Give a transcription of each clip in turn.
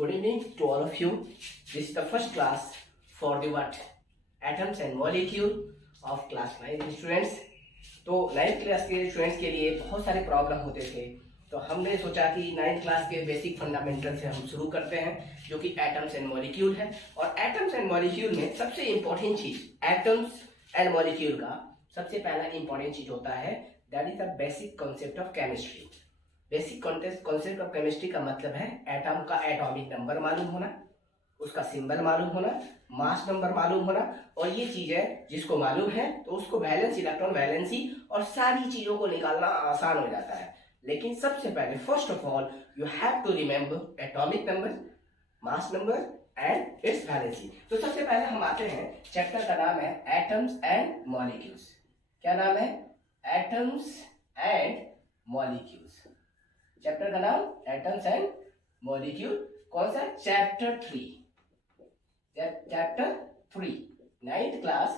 Good evening to all of you. This is the first class for the what? Atoms and molecule of class 9 students. तो 9th class के students के लिए बहुत सारे problem होते थे, तो हमने सोचा कि 9th क्लास के बेसिक फंडामेंटल से हम शुरू करते हैं, जो कि एटम्स एंड मॉलिक्यूल है। और एटम्स एंड मॉलिक्यूल में सबसे इंपॉर्टेंट चीज एटम्स एंड मॉलिक्यूल का सबसे पहला इंपॉर्टेंट चीज होता है that is the basic concept of chemistry. Basic concept of chemistry का मतलब है एटम का एटॉमिक नंबर मालूम होना, उसका सिंबल मालूम होना, मास नंबर मालूम होना, और ये चीजें जिसको मालूम है तो उसको वैलेंस, इलेक्ट्रॉन वैलेंसी और सारी चीजों को निकालना आसान हो जाता है। लेकिन सबसे पहले first of all you have to remember atomic number, mass number and its valency. तो सबसे पहले हम आते हैं, चैप्टर का नाम है एटम्स एंड मॉलिक्यूल्स। क्या नाम है? Atoms and molecules. चैप्टर का नाम एटम्स एंड मॉलिक्यूल। कौन सा? Chapter 3। Chapter 3 9th class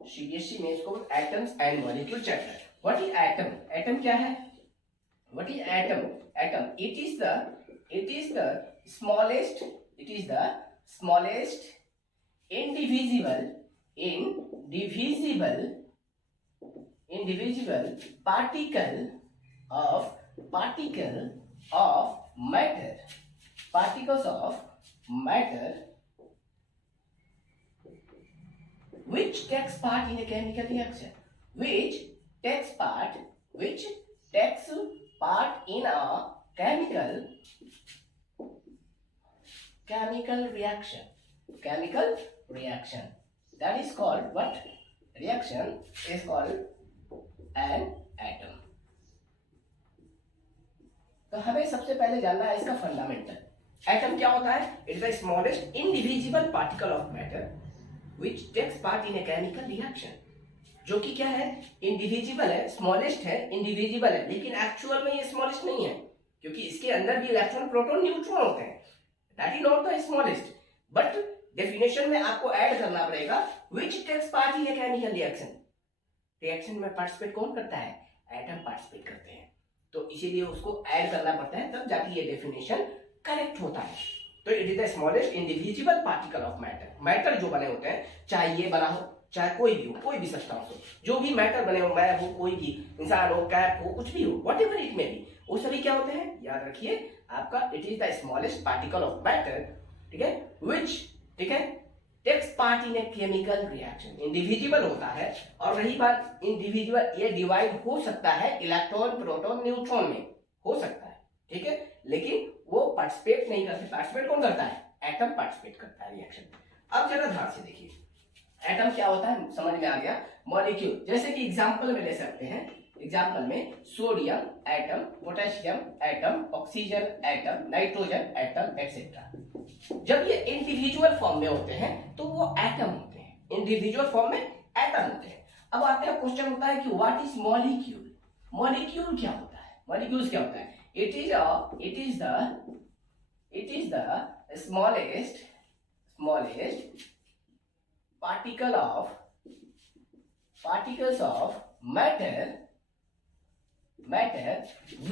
CBSE में इसको atoms and molecule chapter. What is atom? Atom क्या है? What is atom? Atom it is the smallest indivisible particle of matter, particles of matter which takes part in a chemical reaction, which takes part in a chemical reaction. That is called what? Reaction is called an atom. तो हमें सबसे पहले जानना है इसका fundamental. Atom क्या होता है? It is the smallest indivisible particle of matter which takes part in a chemical reaction. जो कि क्या है? इंडिविजिबल है, स्मॉलेस्ट है, इंडिविजिबल है, लेकिन एक्चुअल में ये स्मॉलेस्ट नहीं है, क्योंकि इसके अंदर भी इलेक्ट्रॉन, प्रोटॉन, न्यूट्रॉन होते हैं। That is not the smallest, but definition में आपको ऐड करना पड़ेगा which takes part in a chemical reaction. Reaction में पार्टिसिपेट कौन करता है? एटम पार्टिसिपेट करते हैं, तो इसीलिए उसको ऐड करना पड़ता है, तब जाके ये डेफिनेशन करेक्ट होता है। तो it is the smallest indivisible particle of matter. Matter जो बने होते हैं, चाहे ये बना हो, चाहे कोई भी हो, कोई भी सब्सटेंस हो, जो भी मैटर बने हो, मैं हो, कोई भी इंसान हो, कैप हो, कुछ भी हो, whatever it may be, वो सभी क्या होते हैं? याद रखिए आपका, it is the smallest particle of matter, ठीक है, विच, ठीक है, takes part in a chemical reaction. Indivisible होता है, और रही बात इंडिविजुअल, ये डिवाइड हो सकता है इलेक्ट्रॉन, प्रोटॉन, न्यूट्रॉन में हो सकता है, ठीक है, लेकिन वो पार्टिसिपेट नहीं करते। पार्टिसिपेट कौन करता है? एटम पार्टिसिपेट करता है रिएक्शन। अब जरा ध्यान से देखिए, एटम क्या होता है समझ में आ गया। मॉलिक्यूल, जैसे कि एग्जांपल में ले सकते हैं, एग्जांपल में sodium atom, potassium atom, oxygen atom, nitrogen atom, etcetera. जब ये इंडिविजुअल फॉर्म में होते हैं तो वो एटम होते हैं, इंडिविजुअल फॉर्म में एटम होते हैं। अब आते हैं, क्वेश्चन होता है कि व्हाट इज मॉलिक्यूल? मॉलिक्यूल क्या होता है? मॉलिक्यूल्स क्या होता है? It is the smallest particles of matter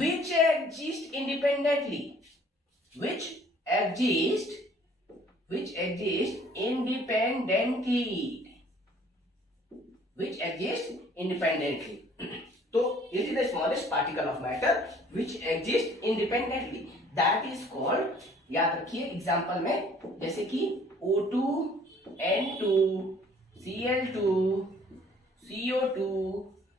which exist independently, which exist independently. तो it is the smallest particle of matter which exists independently. That is called, याद रखिए example में, जैसे कि O2, N2, Cl2, CO2,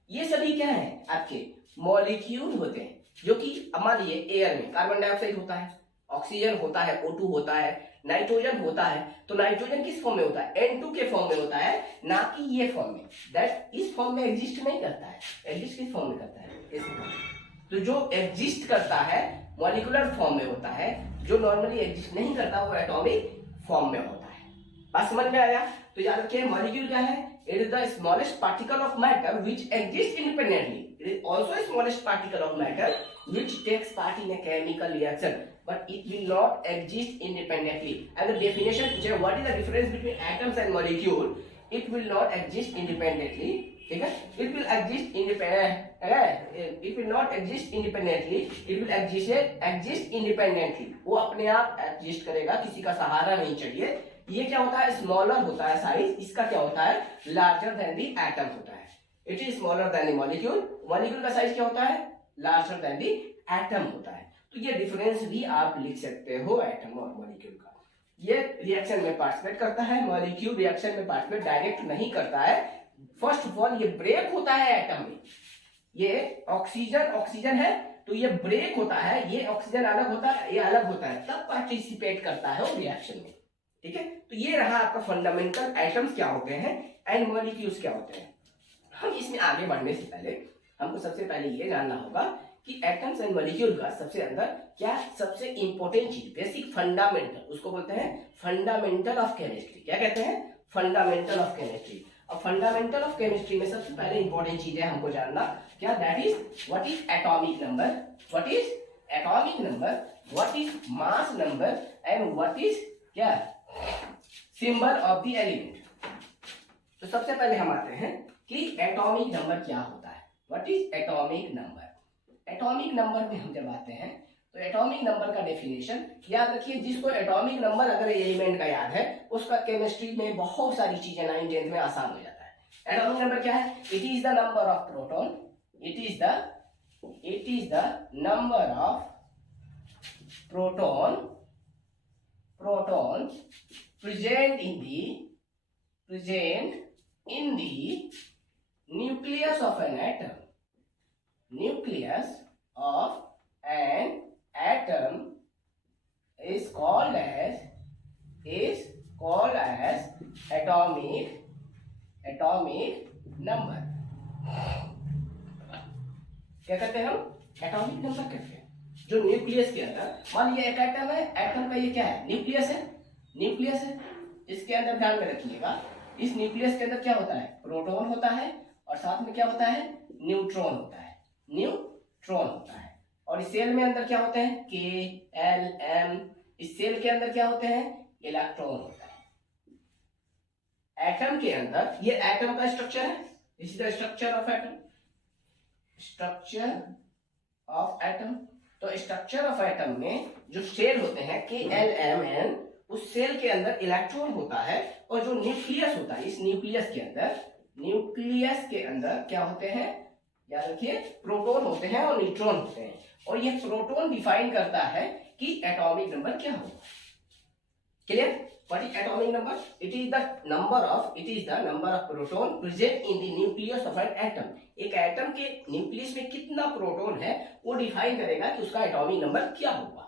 ये सभी क्या है? आपके मॉलिक्यूल होते हैं, जो कि मान लीजिए एयर में कार्बन डाइऑक्साइड होता है, ऑक्सीजन होता है, O2 होता है, नाइट्रोजन होता है। तो नाइट्रोजन किस फॉर्म में होता है? N2 के फॉर्म में होता है, ना कि ये फॉर्म में। दैट इस फॉर्म में एग्जिस्ट नहीं करता है। एग्जिस्ट किस फॉर्म में करता है? इस फॉर्म में। तो जो एग्जिस्ट करता है मॉलिक्यूलर फॉर्म में होता है, जो नॉर्मली एग्जिस्ट नहीं करता वो एटॉमिक फॉर्म में होता है। बात समझ में आया? तो याद रखिए मॉलिक्यूल क्या है? It is the smallest particle of matter which exists independently. It is also a smallest particle of matter which takes part in a chemical reaction, but it will not exist independently. And the definition, what is the difference between atoms and molecule? It will not exist independently. ठीक है, it will exist independent, it will not exist independently, it will exist independently, वो अपने आप exist करेगा, किसी का सहारा नहीं चाहिए। ये क्या होता है, स्मॉलर होता है साइज, इसका क्या होता है, लार्जर देन दी एटम होता है। It is smaller than the molecule, molecule का साइज क्या होता है, लार्जर देन दी एटम होता है। तो ये डिफरेंस भी आप लिख सकते हो एटम और मॉलिक्यूल का। ये रिएक्शन में पार्टिसिपेट करता है, मॉलिक्यूल रिएक्शन में पार्टिसिपेट डायरेक्ट नहीं करता है। फर्स्ट ऑफ ऑल ये ब्रेक होता है एटम में, ये ऑक्सीजन है तो ये ब्रेक होता है, ये ऑक्सीजन अलग होता है, ये अलग होता है, तब पार्टिसिपेट करता है वो रिएक्शन में। ठीक है, तो ये रहा आपका फंडामेंटल एटम्स क्या होते हैं एंड मॉलिक्यूल्स क्या होते हैं। हम इसमें आगे बढ़ने से पहले हमको सबसे पहले ये जानना होगा कि एटम्स एंड मॉलिक्यूल का सबसे अंदर क्या सबसे इंपॉर्टेंट चीज, बेसिक फंडामेंटल, उसको बोलते हैं फंडामेंटल ऑफ केमिस्ट्री। क्या कहते हैं, फंडामेंटल ऑफ केमिस्ट्री। अब फंडामेंटल ऑफ केमिस्ट्री में सबसे पहले इंपॉर्टेंट चीज है हमको जानना क्या, that is what is atomic number, what is atomic number, what is mass number and what is क्या सिंबल ऑफ द एलिमेंट। तो सबसे पहले हम आते हैं कि एटॉमिक नंबर क्या होता है, what is atomic number. Atomic number में हम जब आते हैं तो एटॉमिक नंबर का डेफिनेशन याद रखिए, जिसको एटॉमिक नंबर अगर एलिमेंट का याद है उसका केमिस्ट्री में बहुत सारी चीजें 9 10 में आसान हो जाता है। एटॉमिक नंबर क्या है, it is the number of proton, it is the number of proton present in the nucleus of an atom. Nucleus of an atom is called as atomic number. क्या कहते हैं हम, एटॉमिक नंबर कहते हैं। जो nucleus के अंदर, मान लीजिए एक एटम है, एटम का ये क्या है, न्यूक्लियस है, इसके अंदर ध्यान में रखिएगा, इस न्यूक्लियस के अंदर क्या होता है, प्रोटॉन होता है और साथ में क्या होता है, न्यूट्रॉन होता है। और इस सेल में अंदर क्या होते हैं, के एल एम, इस सेल के अंदर क्या होते हैं, इलेक्ट्रॉन होता है। एटम के अंदर ये एटम का स्ट्रक्चर है, this is the structure of atom, तो स्ट्रक्चर ऑफ एटम में जो सेल होते हैं के एल एम एन, उस सेल के अंदर इलेक्ट्रॉन होता है और जो न्यूक्लियस होता है, इस न्यूक्लियस के अंदर क्या होते हैं, याद रखिए, प्रोटॉन होते हैं और न्यूट्रॉन होते हैं। और ये प्रोटॉन डिफाइन करता है कि एटॉमिक नंबर क्या होगा। Clear, what is atomic number, it is the number of proton present in the nucleus of an atom. एक एटम के न्यूक्लियस में कितना प्रोटॉन है वो डिफाइन करेगा कि उसका एटॉमिक नंबर क्या होगा।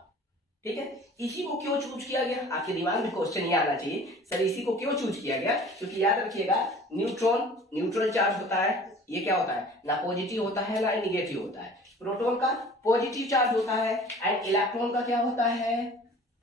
ठीक है, इसी को क्यों चूज किया गया, आपके दिमाग में क्वेश्चन ये आना चाहिए, सर इसी को क्यों चूज किया गया, क्योंकि याद रखिएगा न्यूट्रल चार्ज होता है, ये क्या होता है, ना पॉजिटिव होता है ना निगेटिव होता है। प्रोटॉन का पॉजिटिव चार्ज होता है एंड इलेक्ट्रॉन का क्या होता है,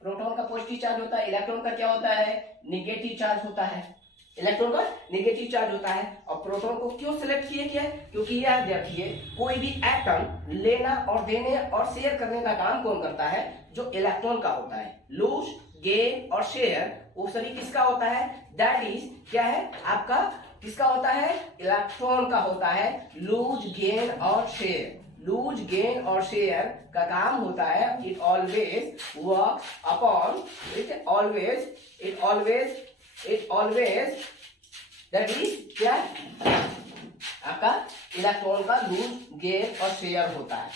प्रोटॉन का पॉजिटिव चार्ज होता है, इलेक्ट्रॉन का क्या होता है, निगेटिव चार्ज होता है। इलेक्ट्रॉन का नेगेटिव चार्ज होता है। और प्रोटॉन को क्यों सिलेक्ट किया गया, क्योंकि याद रखिए कोई भी एटम लेना और देने और शेयर करने का काम कौन करता है, जो इलेक्ट्रॉन का होता है। लूज गेन और शेयर वो सभी किसका होता है, दैट इज क्या है आपका, किसका होता है, इलेक्ट्रॉन का होता है। लूज गेन और शेयर का काम होता है, it always works upon, it always that is क्या आपका इलेक्ट्रॉन का लूज गेन और शेयर होता है,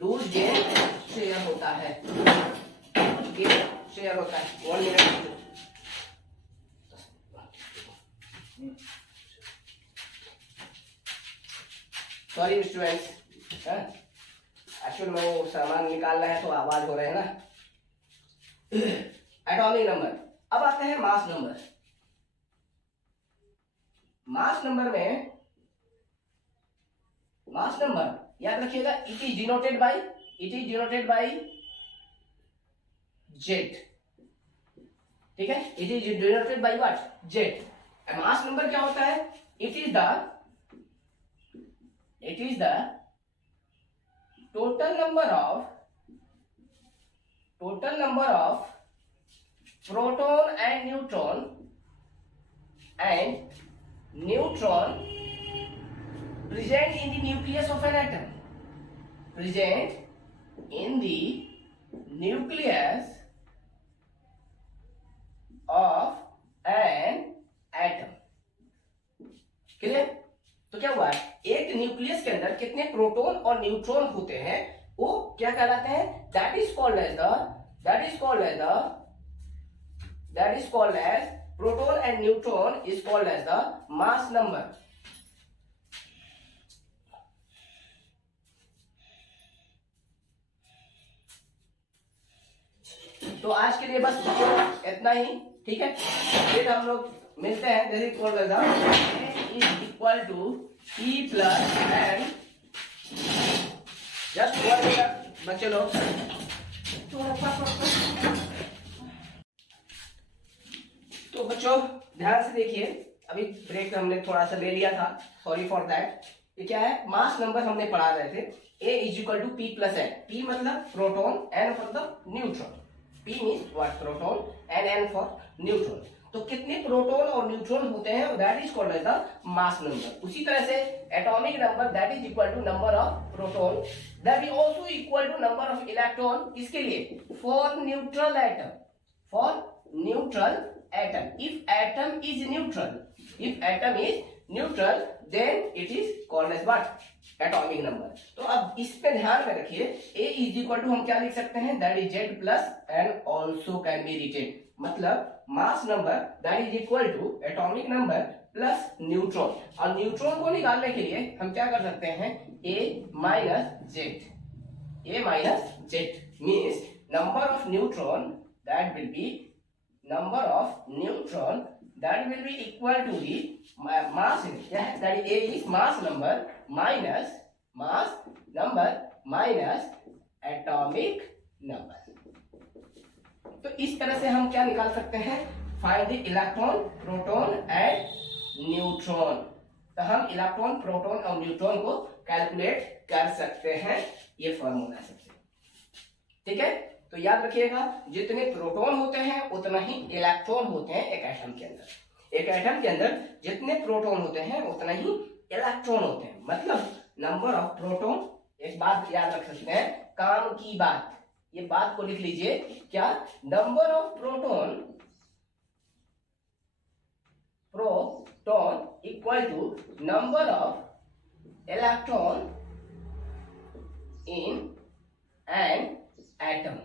लूज गेन शेयर होता है, शेयर होता है। 1 मिनट, सॉरी स्टूडेंट्स, एक्चुअली में वो सामान निकालना है तो आवाज हो रहे हैं ना। एटॉमिक नंबर, अब आते हैं मास नंबर। मास नंबर याद रखिएगा, it is denoted bye jet. ठीक है, it is denoted by what, jet. Mass number क्या होता है, it is the total number of proton and neutron present in the nucleus of an atom, present in the nucleus of an atom. Clear? तो क्या हुआ, एक nucleus के अंदर कितने प्रोटॉन और न्यूट्रॉन होते हैं वो क्या कहलाते हैं, that is called as proton and neutron is called as the mass number. तो आज के लिए बस इतना ही, ठीक है. फिर हम लोग मिलते हैं, जैसे is equal to E plus N. Just बच्चे लोग तो बच्चों ध्यान से देखिए, अभी ब्रेक हमने थोड़ा सा ले लिया था, सॉरी फॉर दैट. ये क्या है, मास नंबर हमने पढ़ा रहे थे. A is equal to P plus N. P मतलब प्रोटॉन, एन मतलब neutron. P means what, proton, and N for neutron. तो कितने प्रोटॉन और न्यूट्रॉन होते हैं, that is called as the mass number. उसी तरह से atomic number that is equal to number of proton, that is also equal to number of electron. किसके लिए, for neutral atom, for neutral atom. If atom is neutral then it is called as what, atomic number. तो अब इस पे ध्यान में रखिए, A is equal to हम क्या लिख सकते हैं, that is Z plus and also can be written. मतलब mass number that is equal to atomic number plus neutron. और न्यूट्रॉन को निकालने के लिए हम क्या कर सकते हैं, A minus Z means number of neutron that will be that will be equal to the mass, that is A is mass number minus atomic number. तो इस तरह से हम क्या निकाल सकते हैं, find the electron, proton and neutron. तो हम इलेक्ट्रॉन, प्रोटॉन और न्यूट्रॉन को कैलकुलेट कर सकते हैं ये फॉर्मूला से, ठीक है. तो याद रखिएगा, जितने प्रोटॉन होते हैं उतना ही इलेक्ट्रॉन होते हैं एक एटम के अंदर. एक एटम के अंदर जितने प्रोटॉन होते हैं उतना ही इलेक्ट्रॉन होते हैं. मतलब नंबर ऑफ प्रोटॉन. एक बात याद रख सकते हैं, काम की बात, ये बात को लिख लीजिए, क्या, number of proton equal to number of electron in an atom.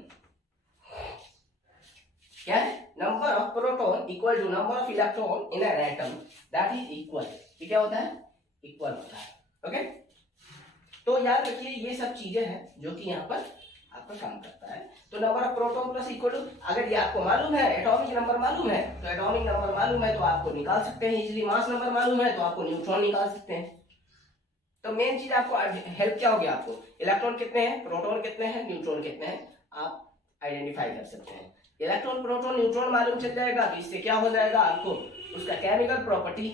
क्या है, number of proton equal to number of electron in an atom, that is equal. ये क्या होता है, इक्वल होता है. ओके. तो याद रखिए ये सब चीजें हैं जो कि यहाँ पर आपका काम करता है. तो number of proton plus equal to, अगर ये आपको मालूम है, एटॉमिक नंबर मालूम है, तो एटॉमिक नंबर मालूम है तो आपको निकाल सकते हैं इजीली. मास नंबर मालूम है तो आपको न्यूट्रॉन निकाल सकते हैं. तो मेन चीज आपको हेल्प क्या होगी, आपको इलेक्ट्रॉन कितने हैं, प्रोटॉन कितने हैं, न्यूट्रॉन कितने हैं, आप आइडेंटिफाई कर सकते हैं. इलेक्ट्रॉन, प्रोटॉन, न्यूट्रॉन मालूम चल जाएगा तो इससे क्या हो जाएगा, आपको उसका केमिकल प्रॉपर्टी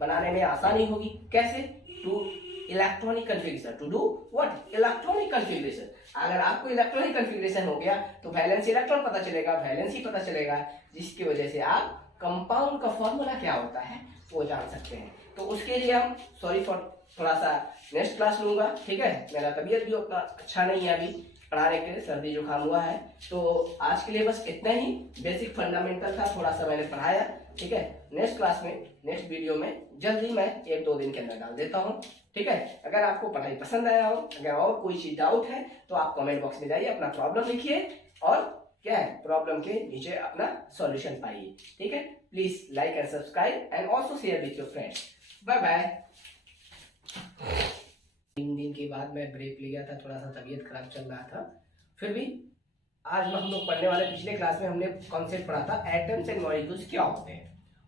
बनाने में आसानी होगी. कैसे, to electronic configuration, to do what, electronic configuration. अगर आपको इलेक्ट्रॉनिक कन्फिगरेशन हो गया तो वैलेंस इलेक्ट्रॉन पता चलेगा, वैलेंसी पता चलेगा, जिसकी वजह से आप कंपाउंड का फॉर्मूला क्या होता है वो जान सकते हैं. तो उसके लिए हम, सॉरी फॉर थोड़ा सा नेक्स्ट क्लास लूंगा, ठीक है. मेरा तबीयत भी उतना अच्छा नहीं है अभी, पढ़ाने के सर्दी जुकाम हुआ है. तो आज के लिए बस इतना ही, बेसिक फंडामेंटल था, थोड़ा सा मैंने पढ़ाया, ठीक है. नेक्स्ट क्लास में, नेक्स्ट वीडियो में जल्दी मैं 1-2 दिन के अंदर डाल देता हूँ, ठीक है. अगर आपको पढ़ाई पसंद आया हो, अगर और कोई चीज डाउट है तो आप कमेंट बॉक्स में जाइए, अपना प्रॉब्लम लिखिए और क्या है, प्रॉब्लम के नीचे अपना सॉल्यूशन पाइए, ठीक है. Please like and subscribe and also share with your friends. Bye bye. 3 दिन के बाद मैं ब्रेक लिया था, थोड़ा सा तबीयत खराब चल रहा था. फिर भी आज हम लोग पढ़ने वाले, पिछले क्लास में हमने कॉन्सेप्ट पढ़ा था एटम्स एंड मॉलिक्यूल्स क्या होते हैं,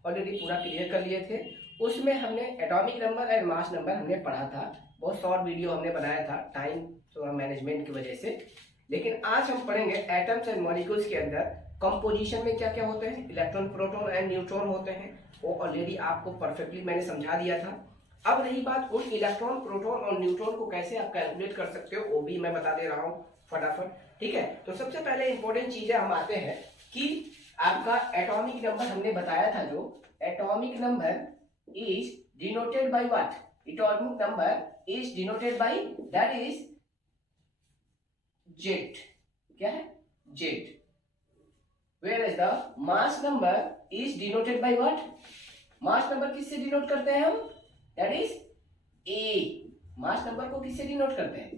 ऑलरेडी पूरा क्लियर कर लिए थे. उसमें हमने atomic number and mass number हमने पढ़ा था. बहुत शॉर्ट वीडियो हमने बनाया था टाइम मैनेजमेंट की वजह से. लेकिन आज हम पढ़ेंगे एटम्स एंड मॉलिक्यूल्स के अंदर कंपोजिशन में क्या क्या होते हैं, इलेक्ट्रॉन, प्रोटॉन एंड न्यूट्रॉन होते हैं. वो ऑलरेडी आपको परफेक्टली मैंने समझा दिया था. अब रही बात उन इलेक्ट्रॉन, प्रोटॉन और न्यूट्रॉन को कैसे आप कैलकुलेट कर सकते हो, वो भी मैं बता दे रहा हूँ फटाफट, ठीक है. तो सबसे पहले इंपॉर्टेंट चीजें हम आते हैं कि आपका एटॉमिक नंबर हमने बताया था, जो atomic number is denoted by what, atomic number is denoted bye, that is jet. क्या है? Jet. Whereas the mass number is denoted by what? Mass number किससे डिनोट करते हैं हम? That is A। Mass number को किससे denote करते हैं?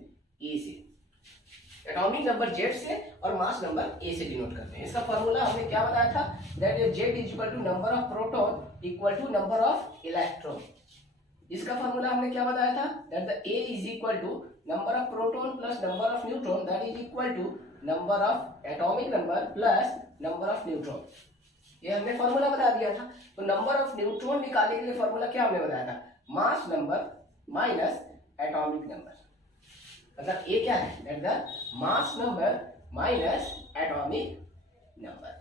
A से। एटॉमिक नंबर Z से और मास नंबर A से डिनोट करते हैं। इसका फॉर्मूला हमने क्या बताया था? That is Z is equal to number of proton equal to number of electron। इसका फॉर्मूला हमने क्या बताया था? That the A is equal to number of proton plus number of neutron, that is equal to number of atomic number plus number of neutron। ये हमने formula बता दिया था। तो नंबर ऑफ न्यूट्रॉन निकालने के लिए फॉर्मूला क्या हमने बताया था? Mass number minus atomic number. मतलब ये क्या है? That the mass number minus atomic number.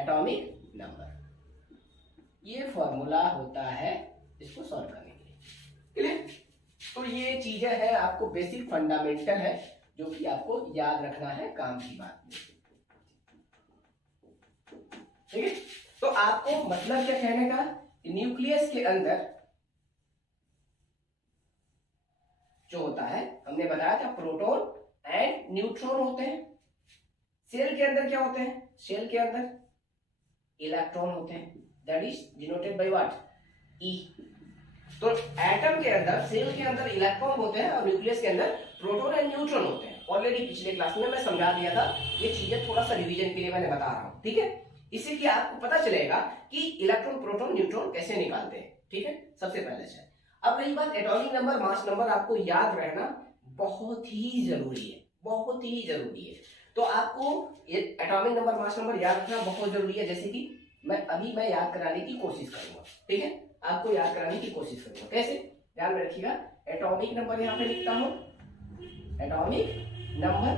Atomic number ये फॉर्मूला होता है इसको सॉल्व करने के लिए। क्लियर? तो ये चीजें हैं, आपको बेसिक फंडामेंटल है जो कि आपको याद रखना है काम की बात में। ठीक है? तो आपको मतलब क्या कहने का? न्यूक्लियस के अंदर जो होता है, हमने बताया था प्रोटॉन एंड न्यूट्रॉन होते हैं। सेल के अंदर क्या होते हैं? सेल के अंदर इलेक्ट्रॉन होते हैं, that is denoted by what? E. तो एटम के अंदर, सेल के अंदर इलेक्ट्रॉन होते हैं और न्यूक्लियस के अंदर प्रोटॉन एंड न्यूट्रॉन होते हैं। ऑलरेडी पिछले क्लास में मैं समझा दिया था, ये चीजें थोड़ा सा रिवीजन के लिए मैंने बता रहा हूं। ठीक है? इससे कि आपको पता चलेगा कि इलेक्ट्रॉन प्रोटॉन न्यूट्रॉन कैसे निकालते हैं। ठीक है? सबसे पहले से अब रही बात एटॉमिक नंबर, मास नंबर आपको याद रहना बहुत ही जरूरी है, बहुत ही जरूरी है। तो आपको एटॉमिक नंबर, मास नंबर याद रखना बहुत जरूरी है। जैसे कि मैं याद कराने की कोशिश करूंगा। ठीक है? आपको याद कराने की कोशिश करूंगा। कैसे? ध्यान में रखिएगा। एटॉमिक नंबर यहां पे लिखता हूं, एटॉमिक नंबर,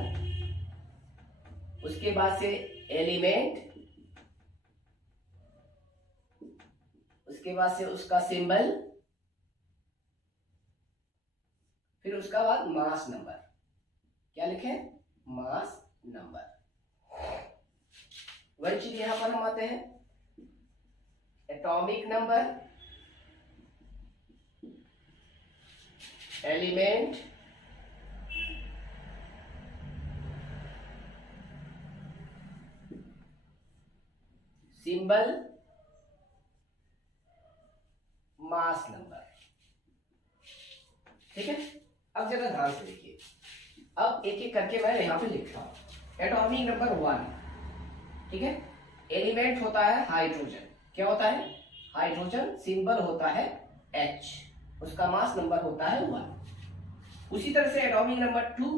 उसके बाद से एलिमेंट, उसके बाद से उसका सिंबल, फिर उसका बाद मास नंबर। क्या लिखे? Mass number. वही चीज यहां पर हम आते हैं, atomic number, element, symbol, mass number. ठीक है? अब जरा ध्यान से देखिए। अब एक एक करके मैं यहां पे लिख रहा हूं। Atomic number 1। ठीक है? एलिमेंट होता है हाइड्रोजन। क्या होता है? हाइड्रोजन। सिंबल होता है H, उसका मास नंबर होता है 1। उसी तरह से atomic number 2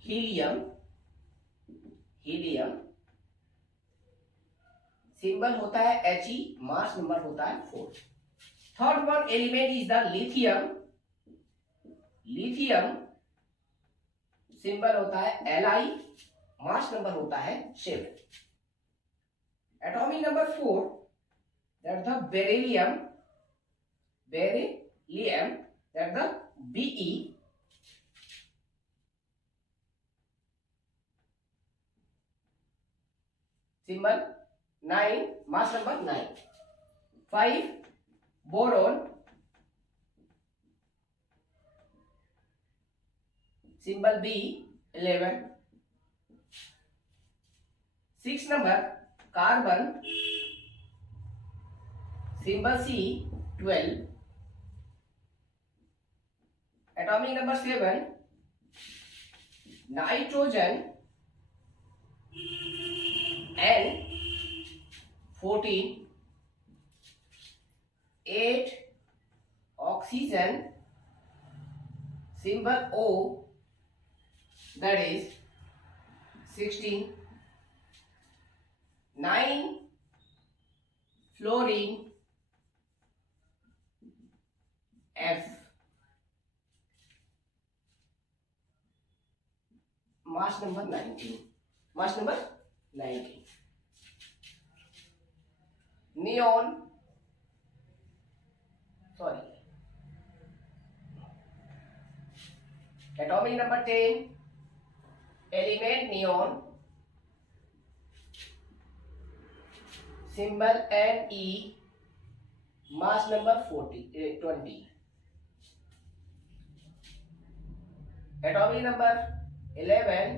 helium, helium, symbol होता है He, मास नंबर होता है 4। Third one element is the lithium, lithium, symbol होता है Li, मास नंबर होता है 7। Atomic number 4 that the beryllium, beryllium, that the Be, symbol 9, mass number 9। 5 boron, symbol B, 11। 6 number carbon, symbol C, 12। Atomic number 7 nitrogen, N, 14। 8 oxygen, symbol O, that is 16। 9 fluorine, F, mass number 19, mass number 19। Neon, sorry, atomic number 10 element neon, symbol Ne, mass number 20। Atomic number 11,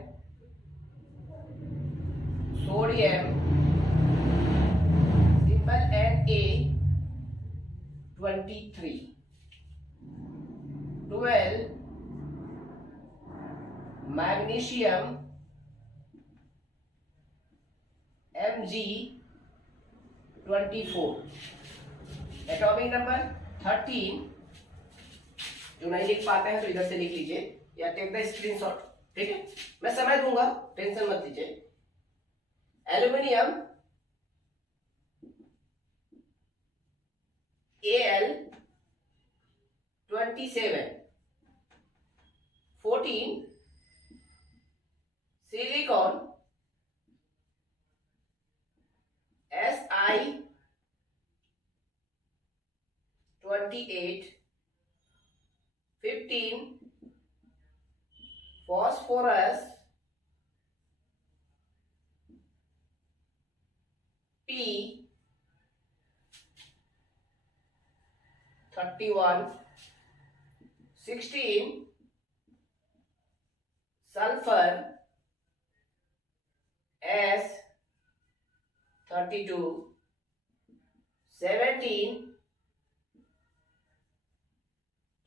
sodium, symbol Na23, 12, magnesium, Mg24, atomic number 13, जो नहीं लिख पाते हैं तो इधर से लिख लीजिए या टेक द स्क्रीनशॉट, ठीक है, मैं समय दूंगा, टेंशन मत लीजिए। Aluminium, Al27, 14, silicon, Si28, 15, phosphorus, P31, 16, sulfur, S32, 17,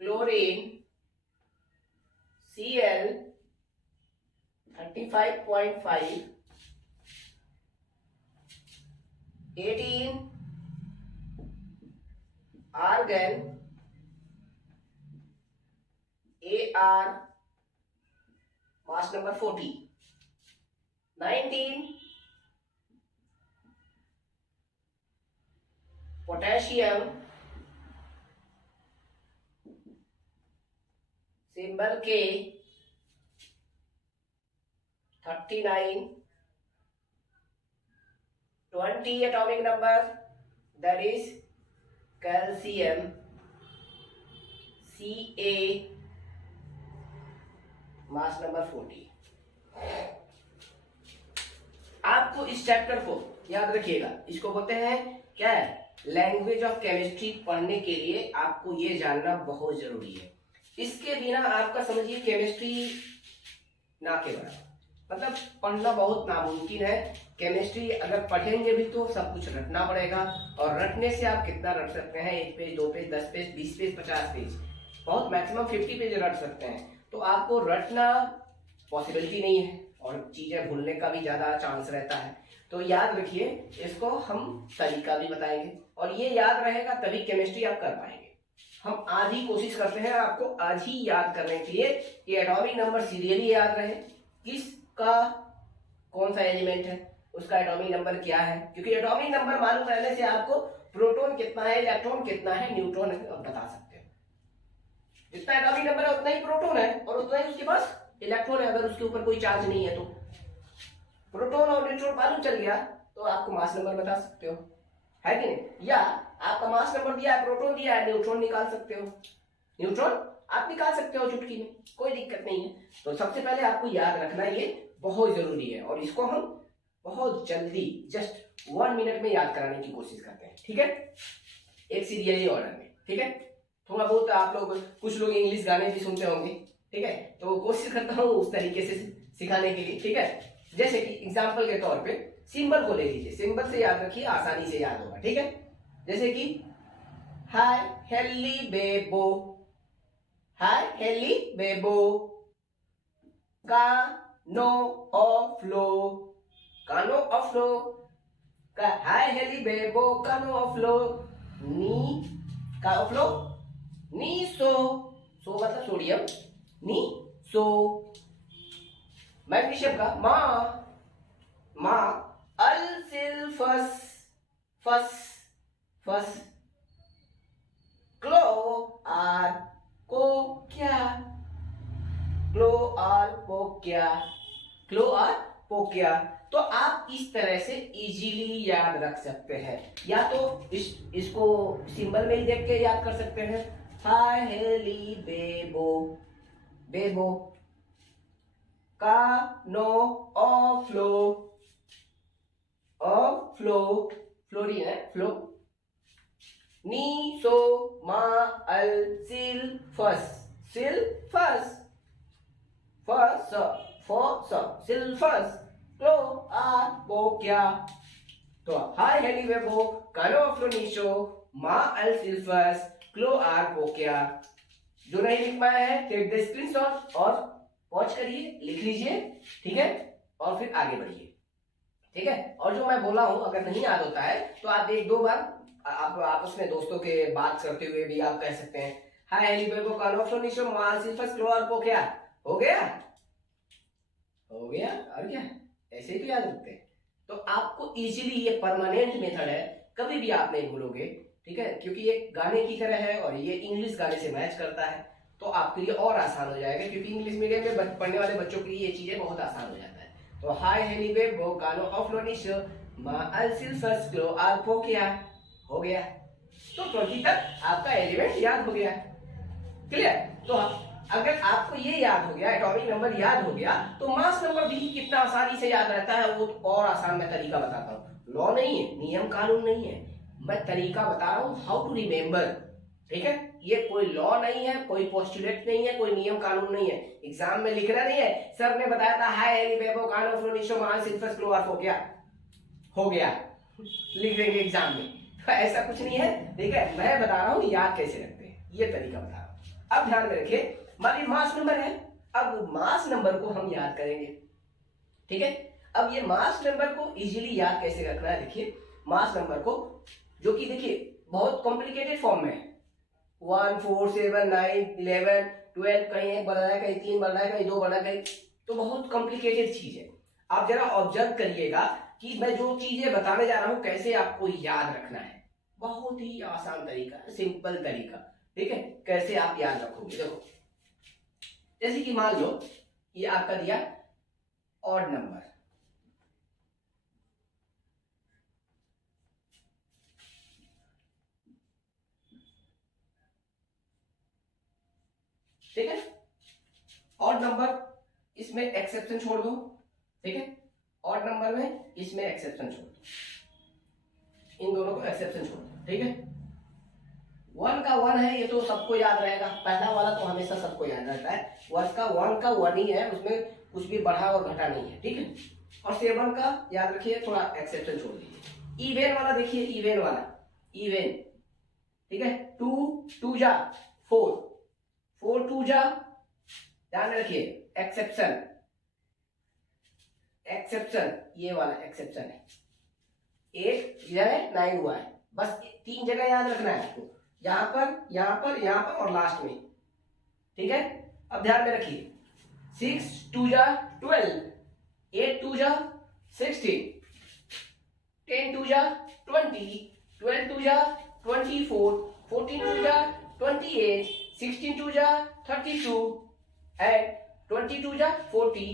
chlorine, Cl35.5, 18, argon, Ar, mass number 40, 19, potassium, symbol K, 39, 20 atomic number, that is calcium, Ca, mass number 40। आपको इस चैप्टर को याद रखिएगा, इसको बोलते हैं क्या है, लैंग्वेज ऑफ केमिस्ट्री। पढ़ने के लिए आपको ये जानना बहुत जरूरी है, इसके बिना आपका समझिए केमिस्ट्री ना के बराबर, मतलब पढ़ना बहुत नामुमकिन है। केमिस्ट्री अगर पढ़ेंगे भी तो सब कुछ रटना पड़ेगा, और रटने से आप कितना रट सकते हैं, 1 page 2 page 10 page 20 page 50 page, बहुत मैक्सिमम 50 पेज रट सकते हैं। तो आपको रटना पॉसिबिलिटी नहीं है और चीजें भूलने का भी ज्यादा चांस रहता है। तो याद रखिए, इसको हम तरीका भी बताएंगे और ये याद रहेगा तभी केमिस्ट्री आप कर पाएंगे। हम आज ही कोशिश करते हैं आपको आज ही याद करने के लिए कि एटॉमिक नंबर सीरियली याद रहे, किसका कौन सा एलिमेंट है, उसका एटॉमिक नंबर क्या है, क्योंकि एटॉमिक नंबर मालूम रहने से आपको प्रोटॉन कितना है, इलेक्ट्रॉन कितना है, न्यूट्रॉन है, आप बता सकते हैं। जितना एटॉमिक नंबर है उतना ही प्रोटॉन है और उतना ही उसके पास इलेक्ट्रॉन है, अगर उसके ऊपर कोई चार्ज नहीं है तो। प्रोटॉन और न्यूट्रॉन मालूम चल गया तो आपको मास नंबर बता सकते हो, है कि नहीं। या आपका मास नंबर दिया है, प्रोटॉन दिया है, न्यूट्रॉन निकाल सकते हो, न्यूट्रॉन आप निकाल सकते हो चुटकी में, कोई दिक्कत नहीं है। तो सबसे पहले आपको याद रखना ये बहुत जरूरी है और इसको हम बहुत जल्दी जस्ट 1 मिनट में याद कराने की कोशिश करते हैं, ठीक है, एक सीरियली ऑर्डर में, ठीक है। थोड़ा बहुत आप लोग, कुछ लोग इंग्लिश गाने भी सुनते होंगे, ठीक है, तो कोशिश करता हूँ उस तरीके से सिखाने के लिए, ठीक है। जैसे कि एग्जाम्पल के तौर पे सिंबल को ले लीजिए, सिंबल से याद रखिए, आसानी से याद होगा, ठीक है। जैसे कि हाय हेली बेबो, हाय हेली बेबो, कानो ऑफ्लो, कानो ऑफ्लो, हाय हेली बेबो कानो ऑफ्लो, नी का ऑफ्लो, नी सो, सो मतलब सोडियम, नी सो। मैग्नीशियम का मा, मा अल्सिल्फस, फस फस, क्लो आर को क्या, क्लो आर पो क्या, क्लो आर पो क्या। तो आप इस तरह से इजीली याद रख सकते हैं, या तो इसको सिंबल में ही देख के याद कर सकते हैं। हाय हेली बेबो, बेबो, का नो ऑफ्लो, ऑफ्लो फ्लोरीन है, फ्लो, नी सो मा अल सिल फस, सिल फस, सिल्फस क्लोआर्पोकिया। तो हाय हेलीवेबो कानोफ्लोनिशो मा अल सिल्फस क्लोआर्पोकिया। जो नहीं लिख पाया है टेक द स्क्रीनशॉट और पॉज करिए, लिख लीजिए, ठीक है, और फिर आगे बढ़िए, ठीक है। और जो मैं बोला हूं अगर नहीं याद होता है तो आप एक दो बार आप आपस में दोस्तों के बात करते हुए भी आप कह सकते हैं हाय हेलीवेबो कानोफ्लोनिशो मा अल सिल्फस क्लोआर्पोकिया। हो गया, हो गया, और क्या, ऐसे ही याद रखते हैं। तो आपको इजीली ये परमानेंट मेथड है, कभी भी आप नहीं भूलोगे, ठीक है, क्योंकि ये गाने की तरह है और ये इंग्लिश गाने से मैच करता है, तो आपके लिए और आसान हो जाएगा, क्योंकि इंग्लिश मीडियम में पढ़ने वाले बच्चों के लिए ये चीजें बहुत आसान हो जाता है। तो हाय हेलीवेबो कानोफ्लोनिशो मा अल सिल्फस क्लोआर्पोकिया हो गया। तो 20 तक आपका एलिमेंट याद हो गया, क्लियर। तो अगर आपको ये याद हो गया, एटॉमिक नंबर याद हो गया, तो मास नंबर भी कितना आसानी से याद रहता है वो तो और आसान मैं तरीका बताता हूँ। लॉ नहीं है, नियम कानून नहीं है, मैं तरीका बता रहा हूँ हाउ टू रिमेम्बर, ठीक है। ये कोई लॉ नहीं है, कोई पोस्टुलेट नहीं है, कोई नियम कानून नहीं है, एग्जाम में लिखना नहीं है सर ने बताया था हाय हेलीवेबो कानोफ्लोनिशो मा अल सिल्फस क्लोआर्पोकिया हो गया, लिख देंगे एग्जाम में। तो ऐसा कुछ नहीं है, ठीक है, मैं बता रहा हूँ याद कैसे रखते हैं, ये तरीका बता रहा हूँ। अब ध्यान में रखिए, मान मास नंबर है, अब मास नंबर को हम याद करेंगे, ठीक है। अब ये मास नंबर को इजीली याद कैसे रखना है, देखिए मास नंबर को, जो कि देखिए बहुत कॉम्प्लिकेटेड फॉर्म में है, 1 4 7 9 11 12, कहीं एक बढ़ रहा है, कहीं 3 बढ़ रहा है, कहीं 2 बढ़ रहा है, कहीं, तो बहुत कॉम्प्लिकेटेड चीज है। आप जरा ऑब्जर्व करिएगा कि मैं जो चीजें बताने जा रहा हूं कैसे आपको याद रखना है, बहुत ही आसान तरीका, सिंपल तरीका, ठीक है, कैसे आप याद रखोगे। देखो जैसे कि मान लो ये आपका दिया ऑड नंबर, ठीक है, ऑड नंबर, इसमें एक्सेप्शन छोड़ दो, ठीक है, ऑड नंबर में इसमें एक्सेप्शन छोड़ दो, इन दोनों को एक्सेप्शन छोड़ दो, ठीक है। 1 का 1 है, ये तो सबको याद रहेगा, पहला वाला तो हमेशा सबको याद रहता है, 1 का 1 ही है, उसमें कुछ भी बढ़ा और घटा नहीं है, ठीक है। और 7 का याद रखिए, थोड़ा एक्सेप्शन छोड़ दीजिए। इवेन वाला देखिए, इवेन वाला, इवेन, ठीक है, 2 2 जा 4, 4 2 जा, ध्यान रखिए, एक्सेप्शन, एक्सेप्शन, ये वाला एक्सेप्शन है, 8 इधर है, 9 हुआ है, बस 3 जगह याद रखना है आपको, यहां पर, यहां पर, यहां पर और लास्ट में, ठीक है। अब ध्यान में रखिए, 6 2 जा 12, 8 2 जा 16, 10 2 जा 20, 12 2 जा 24, 14 2 जा 28, 16 2 जा 32 एंड 22 जा 40।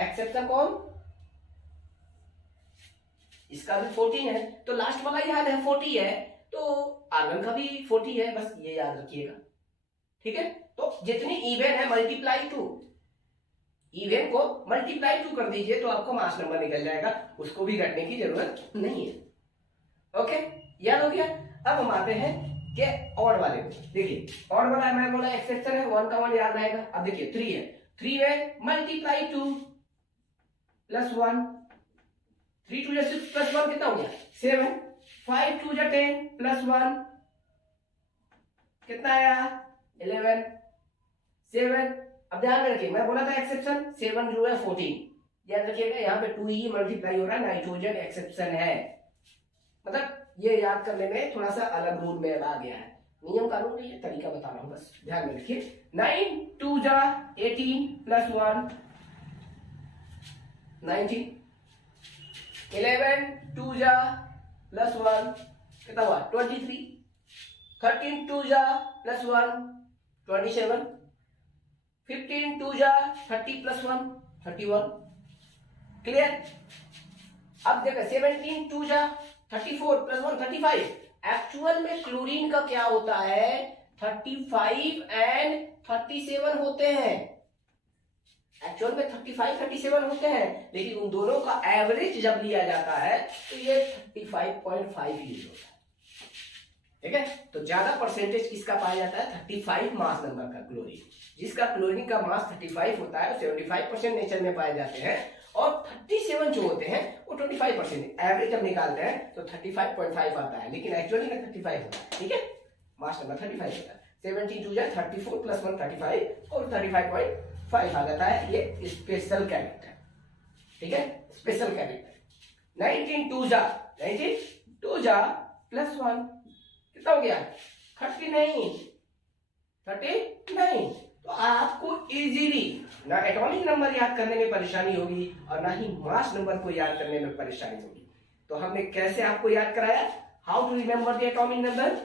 एक्सेप्शन कौन, इसका भी 14 है, तो लास्ट वाला याद है 40 है, तो R1 का भी 40 है, बस ये याद रखिएगा, ठीक है। तो जितनी इवेन है मल्टीप्लाई टू, इवेन को मल्टीप्लाई टू कर दीजिए तो आपको मास नंबर निकल जाएगा, उसको भी रखने की जरूरत नहीं है, ओके, याद हो गया। अब हम आते हैं कि ऑड वाले को, देखिए ऑड वाला मैं बोला एक्सेप्शन है, 1 का 1 याद रहेगा। अब देखिए 3 है, 3 में मल्टीप्लाई 2 प्लस 1, 3 2 6 प्लस 1 कितना हो गया 7, 5 2 10 प्लस 1 कितना आया 11, 7। अब ध्यान में रखिए, मैं बोला था एक्सेप्शन, 7 जो है 14, याद रखिएगा, यहाँ पे 2 ही मल्टीप्लाई हो रहा है, नाइट्रोजन एक्सेप्शन है, मतलब ये याद करने में थोड़ा सा अलग रूल में आ गया है, नियम कानून नहीं है, तरीका बता रहा हूं, बस ध्यान में रखिए। 9 2 जा 18 प्लस 1 19, 11 2 जा प्लस 1 कितना हुआ 23, 13 2 जा प्लस 1 27, 15 2 जा 30 प्लस 1 31, क्लियर। अब देखो 17 2 जा 34 प्लस 1 35। एक्चुअल में क्लोरीन का क्या होता है 35 एंड 37 होते हैं, एक्चुअल में 35 37 होते हैं, लेकिन उन दोनों का एवरेज जब लिया जाता है तो ये 35.5 यूज होता है, ठीक है। तो ज्यादा परसेंटेज किसका पाया जाता है, 35 मास नंबर का क्लोरीन। जिसका क्लोरीन का मास 35 होता है 75% नेचर में पाए जाते हैं, और 37 जो होते हैं वो 25%। एवरेज जब निकालते हैं तो 35.5 आता है, लेकिन एक्चुअली में 35 होता है। ठीक है, मास नंबर 35 होता है। 72 या 34 प्लस 1 35 और 35.5 आ जाता है। ये स्पेशल कैरेक्टर, ठीक है, स्पेशल कैरेक्टर। 19 जा प्लस 1 कितना हो गया, 39। तो आपको इजीली ना एटॉमिक नंबर याद करने में परेशानी होगी और ना ही मास नंबर को याद करने में परेशानी होगी। तो हमने कैसे आपको याद कराया, how to remember the atomic number,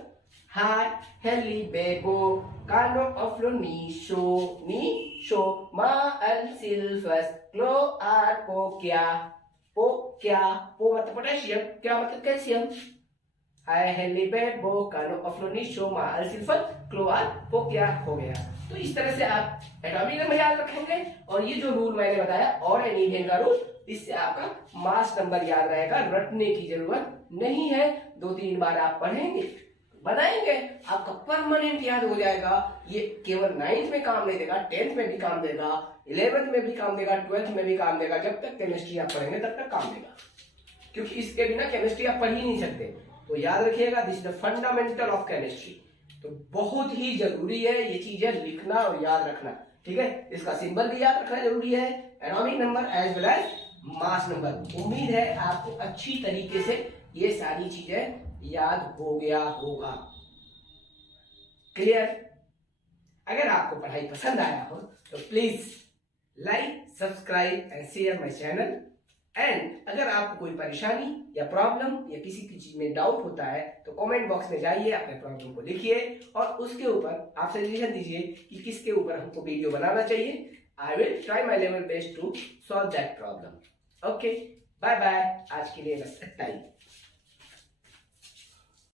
हार हेली बेगो कानो ऑफ्लो नीशो मा अल सिल्फस क्लो आर पो मतलब पोटेशियम, क्या मतलब कैल्शियम, हेलीबेगो कानो ऑफ्लो नीशो मा अल सिल्फस क्लो आर पो क्या हो गया। तो इस तरह से आप एटॉमिक नंबर याद रखेंगे, और ये जो रूल मैंने बताया और एनीवेन का रूल, इससे आपका मास नंबर याद रहेगा, रटने की जरूरत नहीं है। 2-3 बार आप पढ़ेंगे, बनाएंगे, आपका परमानेंट याद हो जाएगा। ये केवल 9th में काम नहीं देगा, 10th में भी काम देगा, 11th में भी काम देगा, 12th में भी काम देगा। जब तक केमिस्ट्री आप पढ़ेंगे तब तक काम देगा, क्योंकि इसके बिना केमिस्ट्री आप पढ़ ही नहीं सकते। तो याद रखिएगा, this is the fundamental of chemistry. तो बहुत ही जरूरी है ये चीजें लिखना और याद रखना, ठीक है। इसका सिंबल भी याद रखना जरूरी है, atomic number as well as mass number. उम्मीद है आपको अच्छी तरीके से ये सारी चीजें याद हो गया होगा। क्लियर? अगर आपको पढ़ाई पसंद आया हो तो please like, subscribe and share my channel. And अगर आपको कोई परेशानी या प्रॉब्लम या किसी चीज में डाउट होता है तो कमेंट बॉक्स में जाइए, अपने प्रॉब्लम को लिखिए और उसके ऊपर आप सजेशन दीजिए कि किसके ऊपर हमको वीडियो बनाना चाहिए। I will try my level best to solve that problem. Okay, bye bye. आज के लिए बस इतना ही।